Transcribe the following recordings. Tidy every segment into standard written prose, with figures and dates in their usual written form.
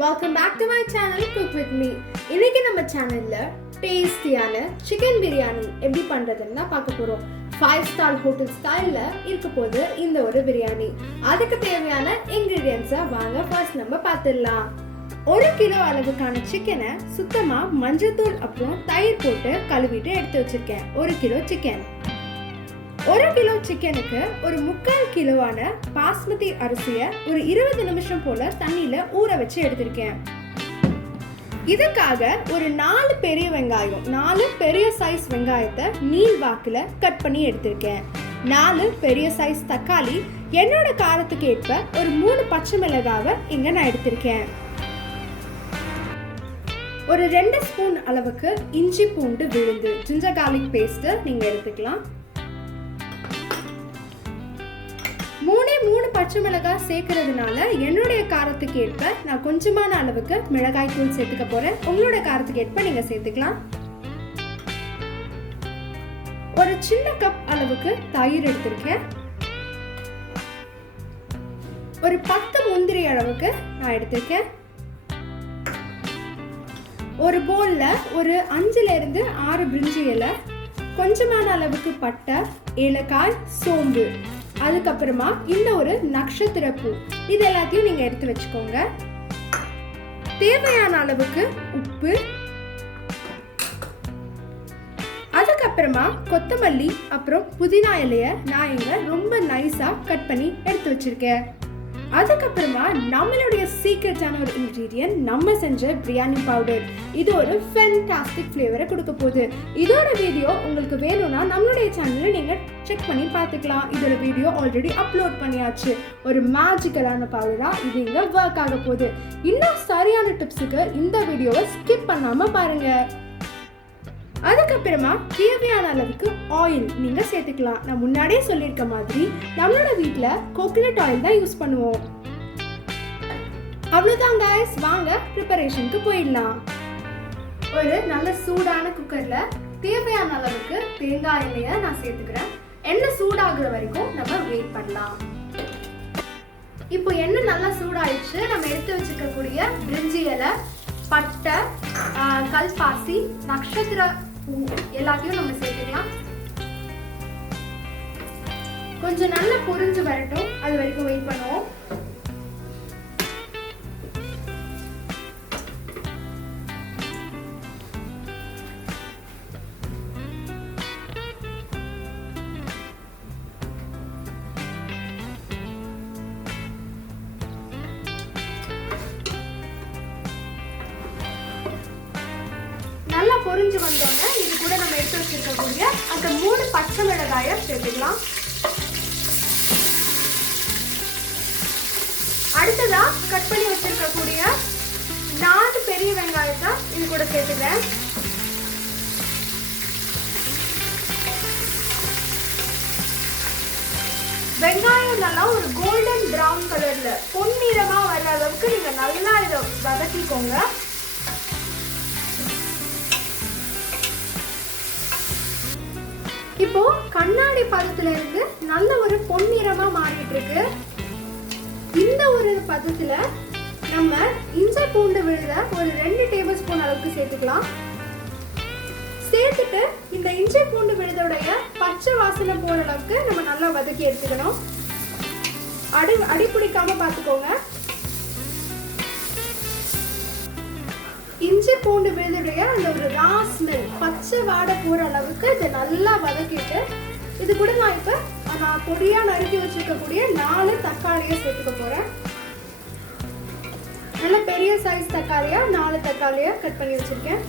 Welcome back to my channel Cook with me. இன்னைக்கு நம்ம சேனல்ல டேஸ்டியான சிக்கன் பிரியாணி எப்படி பண்றதுன்னு பார்க்க போறோம். 5-star ஹோட்டல் ஸ்டைல்ல இருக்க போகுது இந்த ஒரு பிரியாணி. அதுக்கு தேவையான இன்கிரிடியன்ட்ஸை வாங்க ஃபர்ஸ்ட் நம்ம பார்த்துடலாம். 1 கிலோ அளவுக்கான சிக்கனை சுத்தமா மஞ்சள்தூள் அப்புறம் தயிர் போட்டு கழுவிட்டு எடுத்து வச்சிருக்கேன். 1 கிலோ சிக்கன். 1 கிலோ சிக்கனுக்கு ஒரு 3/4 கிலோவான பாஸ்மதி அரிசியை ஒரு 20 நிமிஷம் போல தண்ணியில ஊற வச்சு எடுத்திருக்கேன். இதுக்காக ஒரு 4 பெரிய வெங்காயம், 4 பெரிய சைஸ் வெங்காயத்தை நீள் வாக்குல கட் பண்ணி எடுத்திருக்கேன். 4 பெரிய சைஸ் தக்காளி, என்னோட காரத்துக்கு ஏற்ப ஒரு 3 பச்சை மிளகாவை இங்க நான் எடுத்திருக்கேன். ஒரு 2 ஸ்பூன் அளவுக்கு இஞ்சி பூண்டு விழுது ஜிஞ்சர் கார்லிக் பேஸ்ட் நீங்க எடுத்துக்கலாம். 3 பச்சை மிளகாய் சேர்க்கறதுனால என்னுடைய காரத்துக்கு ஏற்ப நான் கொஞ்சமான அளவுக்கு மிளகாய் தூள் சேர்த்துக்க போறேன். உங்களோட காரத்துக்கு ஏற்ப நீங்க சேர்த்துக்கலாம். ஒரு சின்ன கப் அளவுக்கு தயிர் எடுத்திருக்கேன். ஒரு 10 முந்திரி அளவுக்கு நான் எடுத்திருக்கேன். ஒரு பவுல்ல ஒரு 5ல இருந்து 6 பிரிஞ்சி இலை, கொஞ்சமான அளவுக்கு பட்டை, ஏலக்காய், சோம்பு, அதுக்கப்புறமா இந்த ஒரு நட்சத்திர பூ, இது எல்லாத்தையும் நீங்க எடுத்து வச்சுக்கோங்க. தேவையான அளவுக்கு உப்பு, அதுக்கப்புறமா கொத்தமல்லி அப்புறம் புதினா இலைய நான் இங்க ரொம்ப நைஸா கட் பண்ணி எடுத்து வச்சிருக்கேன். அதுக்கப்புறமா நம்மளுடைய சீக்ரெட்டான ஒரு இன்கிரீடியன்ட், நம்ம செஞ்ச பிரியாணி பவுடர். இது ஒரு ஃபேண்டாஸ்டிக் ஃப்ளேவரை கொடுக்க போகுது. இதோட வீடியோ உங்களுக்கு வேணும்னா நம்மளுடைய சேனல்ல நீங்க செக் பண்ணி பார்த்துக்கலாம். இதோட வீடியோ ஆல்ரெடி அப்லோட் பண்ணியாச்சு. ஒரு மேஜிக்கலான பவுடரா இது இங்க ஒர்க் ஆக போகுது. இன்னும் சரியான டிப்ஸுக்கு இந்த வீடியோவை ஸ்கிப் பண்ணாம பாருங்க. அதுக்கப்புறமா தேவையான அளவுக்கு ஆயில் நீங்க சேர்த்துக்கலாம். நான் முன்னாடியே சொல்லியிருக்க மாதிரி நம்மளோட வீட்ல கோகனட் ஆயில் தான் யூஸ் பண்ணுவோம். அவ்வளவுதான் गाइस, வாங்க ப்ரிப்பரேஷனுக்கு போயிடலாம். ஒரு நல்ல சூடான குக்கர்ல தேவையான அளவுக்கு தேங்காய் எண்ணெயை நான் சேர்த்துக்கிறேன். எண்ணெய் சூடாகுற வரைக்கும் நம்ம வெயிட் பண்ணலாம். இப்போ எண்ணெய் நல்லா சூடாயிடுச்சு. நம்ம எடுத்து வச்சுக்கக்கூடிய பிரிஞ்சி இலை, பட்டை, கல்பாசி, நட்சத்திர பூ எல்லாத்தையும் நம்ம சேர்த்துக்கலாம். கொஞ்சம் நல்லா பொரிஞ்சு வரட்டும், அது வரைக்கும் வெயிட் பண்ணுவோம். நல்லா பொரிஞ்சு வந்தோடனே இது கூட நம்ம எடுத்து வச்சிருக்கக்கூடிய அந்த 3 பச்சை மிளகாயை சேர்த்துக்கலாம். அடுத்ததா கட் பண்ணி வச்சிருக்கக்கூடிய 4 பெரிய வெங்காயத்தை இது கூட சேர்த்துக்கிறேன். வெங்காயம் நல்லா ஒரு கோல்டன் பிரவுன் கலர்ல பொன்னிறமா வர அளவுக்கு நீங்க நல்லா இதை வதக்கிக்கோங்க. இப்போ கண்ணாடி பதத்துல இருந்து நல்ல ஒரு பொன்னிறமா மாறிட்டு இருக்கு. இந்த ஒரு பதத்துல நம்ம இஞ்சி பூண்டு விழுத ஒரு 2 டேபிள் ஸ்பூன் அளவுக்கு சேர்த்துக்கலாம். சேர்த்துட்டு இந்த இஞ்சி பூண்டு விழுதோடைய பச்சை வாசனை போற அளவுக்கு நம்ம நல்லா வதக்கி எடுத்துக்கணும். அடி பிடிக்காம பார்த்துக்கோங்க. இஞ்சி பூண்டு விழுதுடைய அந்த ஒரு ரா ஸ்மெல், பச்சை வாடை போற அளவுக்கு இதை நல்லா வதக்கிட்டு இது கூட நான் இப்ப நான் பொடியா நறுக்கி வச்சிருக்கக்கூடிய 4 தக்காளியை சேர்த்துக்க போறேன். நல்ல பெரிய சைஸ் தக்காளியா 4 தக்காளியை கட் பண்ணி வச்சிருக்கேன்.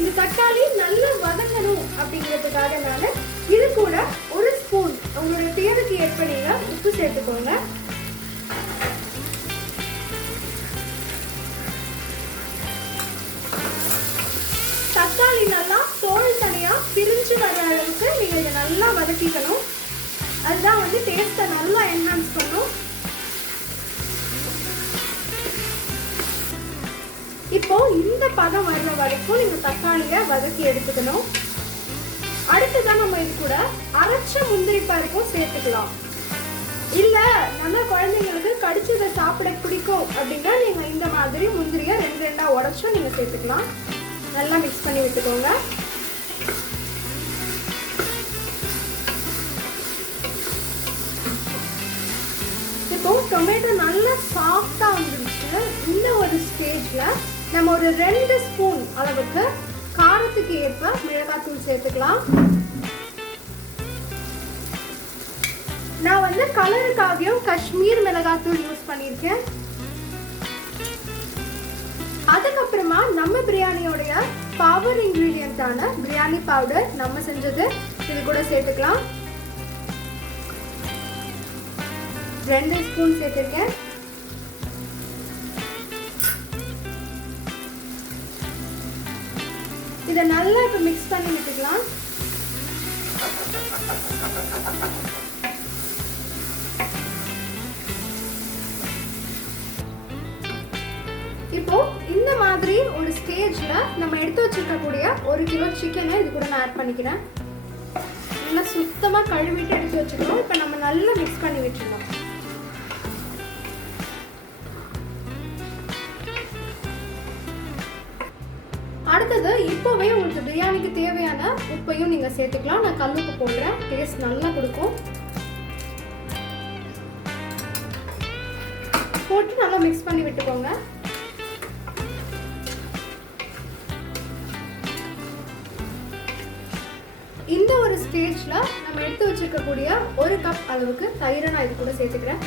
இந்த தக்காளி நல்லா வதங்கணும் அப்படிங்கிறதுக்காக இது கூட 1 ஸ்பூன் உங்களுடைய தேவைக்கு ஏற்ப நீங்க உப்பு சேர்த்துக்கோங்க. தக்காளி நல்லா தோல் தனியா பிரிஞ்சு வர அளவுக்கு நீங்க இதை நல்லா வதக்கிக்கணும். அதுதான் டேஸ்ட்டை நல்லா என்ஹான்ஸ் பண்ணும். இப்போ இந்த பதம் வர்ற வரைக்கும் நீங்க தக்காளியை வதக்கி எடுத்துக்கணும். அடுத்ததான் நம்ம இது கூட அரைச்ச முந்திரி பருப்பும் சேர்த்துக்கலாம். இல்லை நம்ம குழந்தைங்களுக்கு கடிச்சதை சாப்பிட பிடிக்கும் அப்படின்னா நீங்கள் இந்த மாதிரி முந்திரியை 2 உடச்சும் நீங்கள் சேர்த்துக்கலாம். நல்லா மிக்ஸ் பண்ணி விட்டுக்கோங்க. இப்போ டொமேட்டோ நல்லா சாஃப்டாக வந்துருச்சு. இந்த ஒரு ஸ்டேஜில் நம்ம ஒரு 2 ஸ்பூன் அளவுக்கு காரத்துக்கு ஏற்ப மிளகாத்தூள் சேர்த்துக்கலாம். நான் வந்து கலருக்காகவும் காஷ்மீர் மிளகாத்தூள் யூஸ் பண்ணியிருக்கேன். அதுக்கப்புறமா நம்ம பிரியாணியோடைய பவர் இன்கிரீடியன்ட்டான பிரியாணி பவுடர் நம்ம செஞ்சது இது கூட சேர்த்துக்கலாம். 2 ஸ்பூன் சேர்த்துருக்கேன். இதை நல்லா இப்போ மிக்ஸ் பண்ணி விட்டுக்கலாம். இப்போ இந்த மாதிரி ஒரு ஸ்டேஜ்ல நம்ம எடுத்து வச்சிருக்கக்கூடிய 1 கிலோ சிக்கனை இது கூட நான் ஆட் பண்ணிக்கிறேன். நல்லா சுத்தமா கழுவிட்டு எடுத்து வச்சுக்கணும். இப்போ நம்ம நல்லா மிக்ஸ் பண்ணி விட்டுருவோம். அடுத்தது இப்போவே உங்களுக்கு பிரியாணிக்கு தேவையான உப்பையும் நீங்க சேர்த்துக்கலாம். நான் கல்லுப்பு போடுறேன், டேஸ்ட் நல்லா கொடுக்கும். போட்டு நல்லா மிக்ஸ் பண்ணி விட்டுக்கோங்க. இந்த ஒரு ஸ்டேஜ்ல நம்ம எடுத்து வச்சிருக்கக்கூடிய 1 கப் அளவுக்கு தயிரை நான் இது கூட சேர்த்துக்கிறேன்.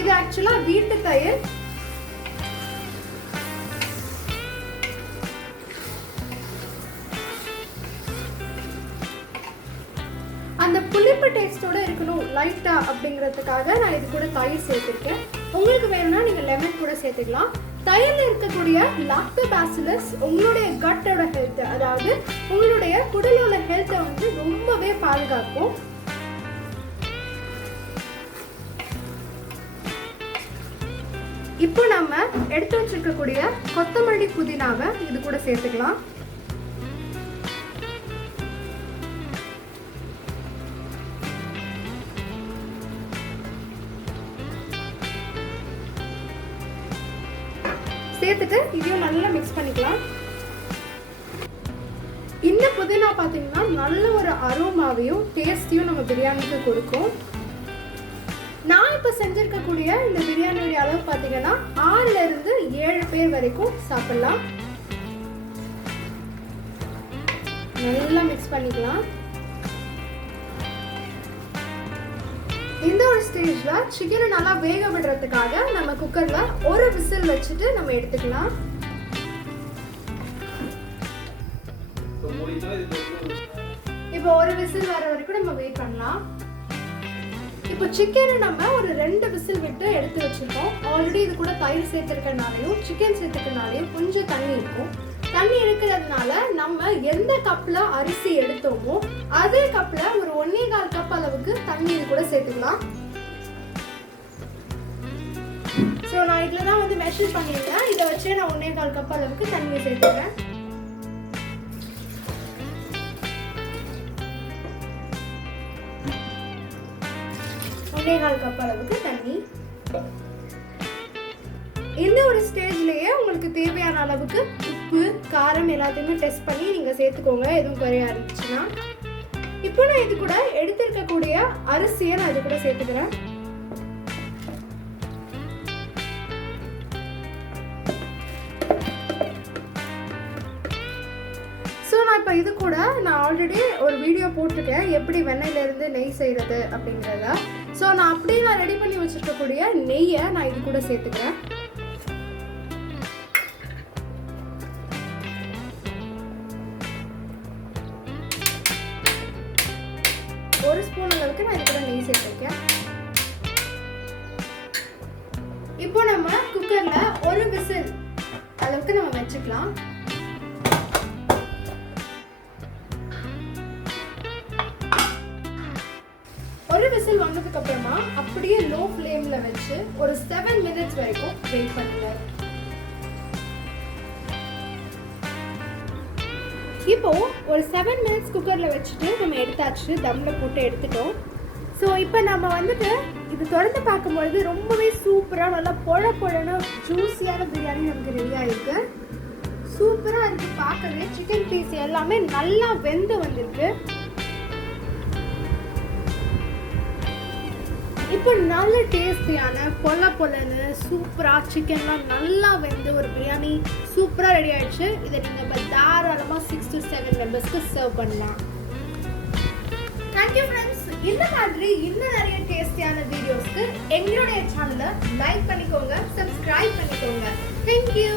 இது ஆக்சுவலா வீட்டு தயிர். அந்த புளிப்பு டேஸ்டோட இருக்கணும் லைட்டா அப்படிங்கிறதுக்காக நான் இது கூட தயிர் சேர்த்திருக்கேன். உங்களுக்கு வேணும்னா நீங்க லெமன் கூட சேர்த்துக்கலாம். தயிரில் இருக்கக்கூடிய லாக்டோபாசிலஸ் உங்களுடைய கட்டோட ஹெல்த், அதாவது உங்களுடைய குடலோட ஹெல்த்தை வந்து ரொம்பவே பாதுகாக்கும். இப்போ நம்ம எடுத்து வச்சிருக்கக்கூடிய கொத்தமல்லி புதினாவை இது கூட சேர்த்துக்கலாம். சேர்த்துட்டு இதையும் நல்லா மிக்ஸ் பண்ணிக்கலாம். இந்த புதினா பார்த்தீங்கன்னா நல்ல ஒரு அரோமாவையும் டேஸ்டையும் நம்ம பிரியாணிக்கு கொடுக்கும். நான் இப்போ செஞ்சிருக்கக்கூடிய இந்த பிரியாணியோட அளவு பார்த்தீங்கன்னா 6ல இருந்து 7 பேர் வரைக்கும் சாப்பிடலாம். நல்லா மிக்ஸ் பண்ணிக்கலாம். இந்த ஒரு ஸ்டேஜ்ல சிக்கனை நல்லா வேக விடுறதுக்காக நம்ம குக்கர்ல 1 விசில் வச்சுட்டு நம்ம எடுத்துக்கலாம். இப்போ 1 விசில் வர வரைக்கும் நம்ம வெயிட் பண்ணலாம். இப்போ சிக்கனை நம்ம ஒரு 2 விசில் விட்டு எடுத்து வச்சிருக்கோம். ஆல்ரெடி இது கூட தயிர் சேர்த்துருக்கனாலையும் சிக்கன் சேர்த்துக்கனாலையும் கொஞ்சம் தண்ணி இருக்கும். தண்ணி இருக்கிறதுனால நம்ம எந்த கப்ல அரிசி எடுத்தோமோ அதே கப்ல ஒரு 1.25 கப் அளவுக்கு தண்ணி இது கூட சேர்த்துக்கலாம். ஸோ நான் இதில் தான் வந்து மெஷர் பண்ணியிருக்கேன். இதை வச்சே நான் 1.25 கப் அளவுக்கு தண்ணியை சேர்த்துக்கிறேன். கப் அளவுக்கு தண்ணி. இந்த ஒரு ஸ்டேஜ்லயே உங்களுக்கு தேவையான அளவுக்கு உப்பு காரம் எல்லாத்தையுமே டெஸ்ட் பண்ணி நீங்க சேர்த்துக்கோங்க, எதுவும் குறையா இருந்துச்சுன்னா. இப்போ நான் இது கூட எடுத்திருக்கக்கூடிய அரிசியை நான் இது கூட சேர்த்துக்கிறேன். இப்போ இது கூட நான் ஆல்ரெடி ஒரு வீடியோ போட்டிருக்கேன் எப்படி வெண்ணெயிலேருந்து நெய் செய்கிறது அப்படிங்கிறத. ஸோ நான் அப்படியே நான் ரெடி பண்ணி வச்சுருக்கக்கூடிய நெய்யை நான் இது கூட சேர்த்துக்கிறேன். ஒரு ஸ்பூன் அளவுக்கு நான் இது கூட நெய் சேர்த்துருக்கேன். இப்போ நம்ம குக்கரில் 1 விசில் அளவுக்கு நம்ம வச்சுக்கலாம். ஒரு விசில் வந்ததுக்கு அப்புறமா அப்படியே லோ ஃப்ளேம்ல வச்சு ஒரு 7 மினிட்ஸ் வரைக்கும் வெயிட் பண்ணுங்க. இப்போ ஒரு 7 மினிட்ஸ் குக்கரில் வச்சுட்டு நம்ம எடுத்தாச்சு, தம்மில் போட்டு எடுத்துட்டோம். ஸோ இப்போ நம்ம வந்துட்டு இது திறந்து பார்க்கும்பொழுது ரொம்பவே சூப்பராக நல்லா பொழன்னு ஜூஸியான பிரியாணி நமக்கு ரெடியாக இருக்குது. சூப்பராக இருக்குது பார்க்கவே. சிக்கன் பீஸ் எல்லாமே நல்லா வெந்து வந்திருக்கு. இப்போ நல்ல டேஸ்டியான பொலன்னு சூப்பராக சிக்கன்லாம் நல்லா வெந்து ஒரு பிரியாணி சூப்பராக ரெடி ஆகிடுச்சு. இதை நீங்கள் இப்போ தாராளமாக 6 to 7 மெம்பர்ஸ்க்கு சர்வ் பண்ணலாம். Thank you friends. இந்த மாதிரி இன்னும் நிறைய டேஸ்டியான வீடியோஸ்க்கு எங்களுடைய சேனலை லைக் பண்ணிக்கோங்க, சப்ஸ்கிரைப் பண்ணிக்கோங்க. தேங்க்யூ.